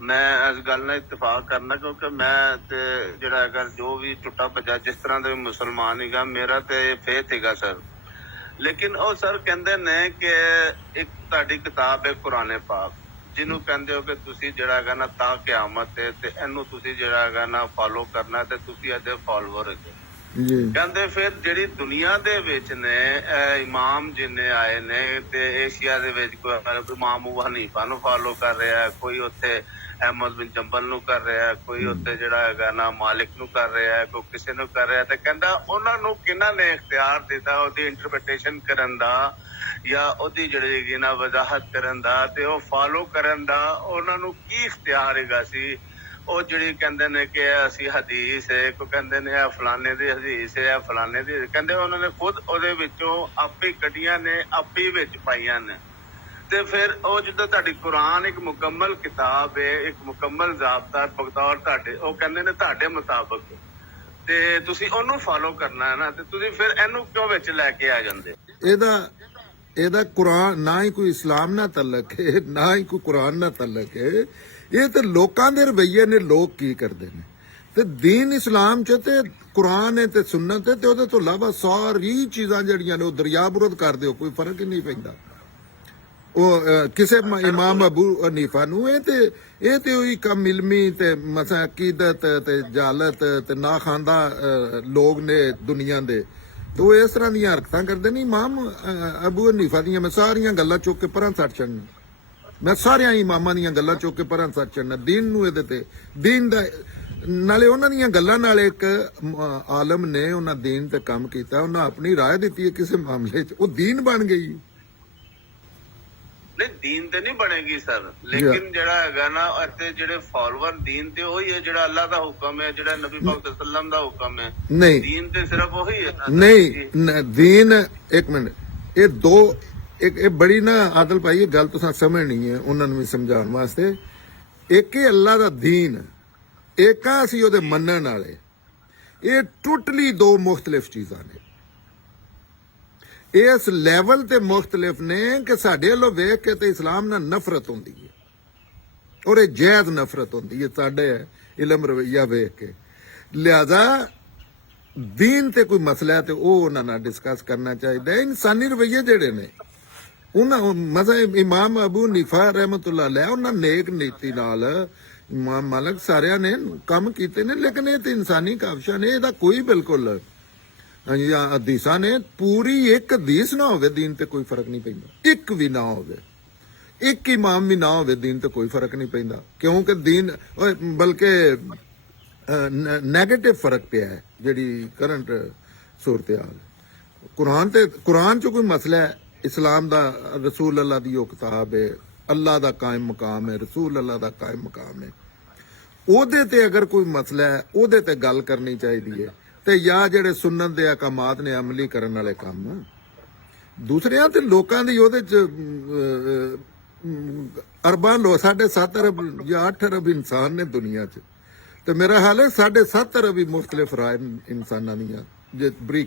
मैं इस गल नाल इतफाक करना क्योंकि मैं ते जिहड़ा हैगा जो भी टुटा भज्जा जिस तरह दे मुसलमान हैगा मेरा ते फेथ हैगा सर। लेकिन ਉਹ ਸਰ ਕਹਿੰਦੇ ਨੇ ਕਿ ਇੱਕ ਤੁਹਾਡੀ ਕਿਤਾਬ ਹੈ ਕੁਰਾਨ ਪਾਕ ਜਿਹਨੂੰ ਕਹਿੰਦੇ ਹੋ ਕਿ ਤੁਸੀਂ ਜਿਹੜਾ ਹੈਗਾ ਨਾ ਤਾਂ ਕਿਆਮਤ ਤੇ ਇਹਨੂੰ ਤੁਸੀਂ ਜਿਹੜਾ ਹੈਗਾ ਨਾ ਫਾਲੋ ਕਰਨਾ ਤੇ ਤੁਸੀਂ ਇਹਦੇ ਫਾਲੋਅਰ ਹੈਗੇ ਜੀ। ਕਹਿੰਦੇ ਫਿਰ ਜਿਹੜੀ ਦੁਨੀਆ ਦੇ ਵਿੱਚ ਨੇ ਇਮਾਮ ਜਿੰਨੇ ਆਏ ਨੇ ਤੇ ਏਸ਼ੀਆ ਦੇ ਵਿੱਚ ਕੋਈ ਇਮਾਮ ਅਬੂ ਹਨੀਫਾ ਨੂੰ ਫਾਲੋ ਕਰ ਰਿਹਾ ਹੈ, ਕੋਈ ਉੱਥੇ ਅਹਿਮਦ ਬਿਨ ਜੰਬਲ ਨੂੰ ਕਰ ਰਿਹਾ ਹੈ, ਕੋਈ ਉੱਥੇ ਜਿਹੜਾ ਹੈਗਾ ਨਾ ਮਾਲਿਕ ਨੂੰ ਕਰ ਰਿਹਾ ਹੈ, ਕੋਈ ਕਿਸੇ ਨੂੰ ਕਰ ਰਿਹਾ ਤੇ ਕਹਿੰਦਾ ਉਹਨਾਂ ਨੂੰ ਕਿਹਨਾਂ ਨੇ ਇਖਤਿਆਰ ਦਿੱਤਾ ਉਹਦੀ ਇੰਟਰਪ੍ਰੀਟੇਸ਼ਨ ਕਰਨ ਦਾ ਜਾਂ ਉਹਦੀ ਜਿਹੜੀ ਹੈਗੀ ਨਾ ਵਜ਼ਾਹਤ ਕਰਨ ਦਾ ਤੇ ਉਹ ਫਾਲੋ ਕਰਨ ਦਾ ਉਹਨਾਂ ਨੂੰ ਕੀ ਇਖਤਿਆਰ ਹੈਗਾ ਸੀ। ਉਹ ਜਿਹੜੀ ਕਹਿੰਦੇ ਨੇ ਕਿ ਅਸੀਂ ਹਦੀਸ ਹੈ, ਕੋਈ ਕਹਿੰਦੇ ਨੇ ਇਹ ਫਲਾਣੇ ਦੀ ਹਦੀਸ ਹੈ, ਫਲਾਣੇ ਦੀ ਕਹਿੰਦੇ ਉਹਨਾਂ ਨੇ ਖੁਦ ਉਹਦੇ ਵਿੱਚੋਂ ਆਪੇ ਕੱਢੀਆਂ ਨੇ, ਆਪੇ ਵਿੱਚ ਪਾਈਆਂ ਨੇ। ਤੇ ਫਿਰ ਉਹ ਜਿੱਦਾਂ ਤੁਹਾਡੀ ਕੁਰਾਨ ਇੱਕ ਮੁਕੰਮਲ ਕਿਤਾਬ ਹੈ, ਇੱਕ ਮੁਕੰਮਲ ਜ਼ਾਬਤਾ ਬਗਦੌਰ ਤੁਹਾਡੇ ਉਹ ਕਹਿੰਦੇ ਨੇ ਤੁਹਾਡੇ ਮੁਤਾਬਕ ਤੇ ਤੁਸੀਂ ਉਹਨੂੰ ਫਾਲੋ ਕਰਨਾ ਹੈ ਨਾ ਤੇ ਤੁਸੀਂ ਫਿਰ ਇਹਨੂੰ ਕਿਉਂ ਵਿੱਚ ਲੈ ਕੇ ਆ ਜਾਂਦੇ। ਇਹਦਾ ਕੁਰਾਨ ਨਾ ਹੀ ਕੋਈ ਇਸਲਾਮ ਨਾਲ ਤਲਕ ਹੈ ਨਾ ਹੀ ਕੋਈ ਕੁਰਾਨ ਨਾਲ ਤਲਕ ਹੈ। ਇਹ ਤੇ ਲੋਕਾਂ ਦੇ ਰਵੱਈਏ ਨੇ, ਲੋਕ ਕੀ ਕਰਦੇ ਨੇ। ਤੇ ਦੀਨ ਇਸਲਾਮ ਚ ਤੇ ਕੁਰਾਨ ਹੈ ਤੇ ਸੁਨਨਤ ਹੈ ਤੇ ਉਹਦੇ ਤੋਂ ਇਲਾਵਾ ਸਾਰੀ ਚੀਜ਼ਾਂ ਜਿਹੜੀਆਂ ਨੇ ਉਹ ਦਰਿਆਬਰਦ ਕਰ ਦਿਓ, ਕੋਈ ਫਰਕ ਹੀ ਨਹੀਂ ਪੈਂਦਾ। ਉਹ ਕਿਸੇ ਇਮਾਮ ਅਬੂ ਹਨੀਫਾ ਨੂੰ ਇਹ ਤੇ ਉਹੀ ਕੰਮ ਇਲਮੀ ਤੇ ਮਸਾ ਅਕੀਦਤ ਤੇ ਜਾਲਤ ਤੇ ਨਾ ਖਾਂਦਾ ਲੋਕ ਨੇ ਦੁਨੀਆ ਦੇ, ਤੇ ਉਹ ਇਸ ਤਰ੍ਹਾਂ ਦੀਆਂ ਹਰਕਤਾਂ ਕਰਦੇ ਨੇ। ਇਮਾਮ ਅਬੂ ਹਨੀਫਾ ਦੀਆਂ ਮੈਂ ਸਾਰੀਆਂ ਗੱਲਾਂ ਚੁੱਕ ਕੇ ਪਰਾਂ ਸੱਟ ਛੱਡਣਾ, ਮੈਂ ਸਾਰਿਆਂ ਇਮਾਮਾਂ ਦੀਆਂ ਗੱਲਾਂ ਚੁੱਕ ਕੇ ਪਰਾਂ ਸੱਟ ਛੱਡਣਾ। ਦੀਨ ਨੂੰ ਇਹਦੇ ਤੇ ਦੀਨ ਦਾ ਨਾਲੇ ਉਹਨਾਂ ਦੀਆਂ ਗੱਲਾਂ ਨਾਲ ਇੱਕ ਆਲਮ ਨੇ ਉਹਨਾਂ ਦੀਨ ਤੇ ਕੰਮ ਕੀਤਾ, ਉਹਨਾਂ ਆਪਣੀ ਰਾਏ ਦਿੱਤੀ ਹੈ ਕਿਸੇ ਮਾਮਲੇ 'ਚ, ਉਹ ਦੀਨ ਬਣ ਗਈ। ਨਹੀਂ ਦੀਨ ਤੇ ਨਹੀਂ ਬਣੇਗੀ ਸਰ, ਲੇਕਿਨ ਜਿਹੜਾ ਹੈਗਾ ਨਾ ਇੱਥੇ ਜਿਹੜੇ ਫਾਲੋਅਰ ਦੀਨ ਤੇ ਉਹੀ ਹੈ ਜਿਹੜਾ ਅੱਲਾਹ ਦਾ ਹੁਕਮ ਹੈ, ਜਿਹੜਾ ਨਬੀ ਪਾਕ ਸੱਲਮ ਦਾ ਹੁਕਮ ਹੈ। ਨਹੀਂ ਦੀਨ ਤੇ ਸਿਰਫ ਉਹੀ ਹੈ ਨਹੀਂ ਦੀਨ। ਇੱਕ ਮਿੰਟ, ਇਹ ਦੋ ਇਹ ਬੜੀ ਨਾ ਆਦਲ ਭਾਈ ਇਹ ਗੱਲ ਤੁਸੀਂ ਸਮਝਣੀ ਹੈ ਉਹਨਾਂ ਨੂੰ ਵੀ ਸਮਝਾਉਣ ਵਾਸਤੇ। ਇੱਕ ਹੀ ਅੱਲਾਹ ਦਾ ਦੀਨ, ਇੱਕ ਆ ਅਸੀਂ ਉਹਦੇ ਮੰਨਣ ਵਾਲੇ। ਇਹ ਟੋਟਲੀ ਦੋ ਮੁਖਤਲਿਫ ਚੀਜ਼ਾਂ ਨੇ। ਇਸ ਲੈਵਲ ਤੇ ਮੁਖਤਲਿਫ ਨੇ ਕਿ ਸਾਡੇ ਵੱਲੋਂ ਵੇਖ ਕੇ ਤੇ ਇਸਲਾਮ ਨਾਲ ਨਫ਼ਰਤ ਹੁੰਦੀ ਹੈ ਔਰ ਇਹ ਜਾਇਜ਼ ਨਫ਼ਰਤ ਹੁੰਦੀ ਹੈ ਸਾਡੇ ਇਲਮ ਰਵਈਆ ਵੇਖ ਕੇ। ਲਿਹਾਜ਼ਾ ਦੀਨ ਤੇ ਕੋਈ ਮਸਲਾ ਤੇ ਉਹ ਉਹਨਾਂ ਨਾਲ ਡਿਸਕਸ ਕਰਨਾ ਚਾਹੀਦਾ। ਇਨਸਾਨੀ ਰਵਈਏ ਜਿਹੜੇ ਨੇ ਉਹਨਾਂ ਮਜ਼ਾ ਇਮਾਮ ਅਬੂ ਹਨੀਫਾ ਰਹਿਮਤੁल्लाह ਅਲੈਹ ਉਹਨਾਂ ਨੇਕ ਨੀਤੀ ਨਾਲ ਇਮਾਮ ਮਾਲਕ ਸਾਰਿਆਂ ਨੇ ਕੰਮ ਕੀਤੇ ਨੇ, ਲੇਕਿਨ ਇਹ ਤੇ ਇਨਸਾਨੀ ਕਾਵਿਸ਼ਾਂ ਨੇ। ਇਹਦਾ ਕੋਈ ਬਿਲਕੁਲ ਹਦੀਸਾਂ ਨੇ ਪੂਰੀ ਇੱਕ ਹਦੀਸ ਨਾ ਹੋਵੇ ਦੀਨ ਤੇ ਕੋਈ ਫਰਕ ਨਹੀਂ ਪੈਂਦਾ, ਇੱਕ ਵੀ ਨਾ ਹੋਵੇ, ਇੱਕ ਇਮਾਮ ਵੀ ਨਾ ਹੋਵੇ ਦੀਨ ਤੇ ਕੋਈ ਫਰਕ ਨਹੀਂ ਪੈਂਦਾ, ਕਿਉਂਕਿ ਦੀਨ ਬਲਕਿ ਨੈਗੇਟਿਵ ਫਰਕ ਪਿਆ ਹੈ ਜਿਹੜੀ ਕਰੰਟ ਸੂਰਤ-ਏ-ਹਾਲ। ਕੁਰਾਨ ਚ ਕੋਈ ਮਸਲਾ ਹੈ, ਇਸਲਾਮ ਦਾ ਰਸੂਲ ਅੱਲਾ ਦੀ ਉਹ ਕਿਤਾਬ ਹੈ, ਅੱਲਾ ਦਾ ਕਾਇਮ ਮਕਾਮ ਹੈ, ਰਸੂਲ ਅੱਲਾ ਦਾ ਕਾਇਮ ਮਕਾਮ ਹੈ, ਉਹਦੇ ਤੇ ਅਗਰ ਕੋਈ ਮਸਲਾ ਹੈ ਉਹਦੇ ਤੇ ਗੱਲ ਕਰਨੀ ਚਾਹੀਦੀ ਹੈ। ਤੇ ਜਾਂ ਜਿਹੜੇ ਸੁਨਨਤ ਦੇ ਅਕਾਮਾਤ ਨੇ ਅਮਲੀ ਕਰਨ ਵਾਲੇ ਕੰਮ, ਦੂਸਰਿਆਂ ਤੇ ਲੋਕਾਂ ਦੀ ਉਹਦੇ ਚ ਅਰਬਾਂ ਲੋ 7.5 ਅਰਬ ਜਾਂ 8 ਅਰਬ ਇਨਸਾਨ ਨੇ ਦੁਨੀਆ ਚ, ਤੇ ਮੇਰਾ ਹਾਲ ਹੈ 7.5 ਅਰਬ ਹੀ ਮੁਖਤਲਿਫ ਰਾਏ ਇਨਸਾਨਾਂ ਦੀਆਂ ਜੇ ਬਰੀਕ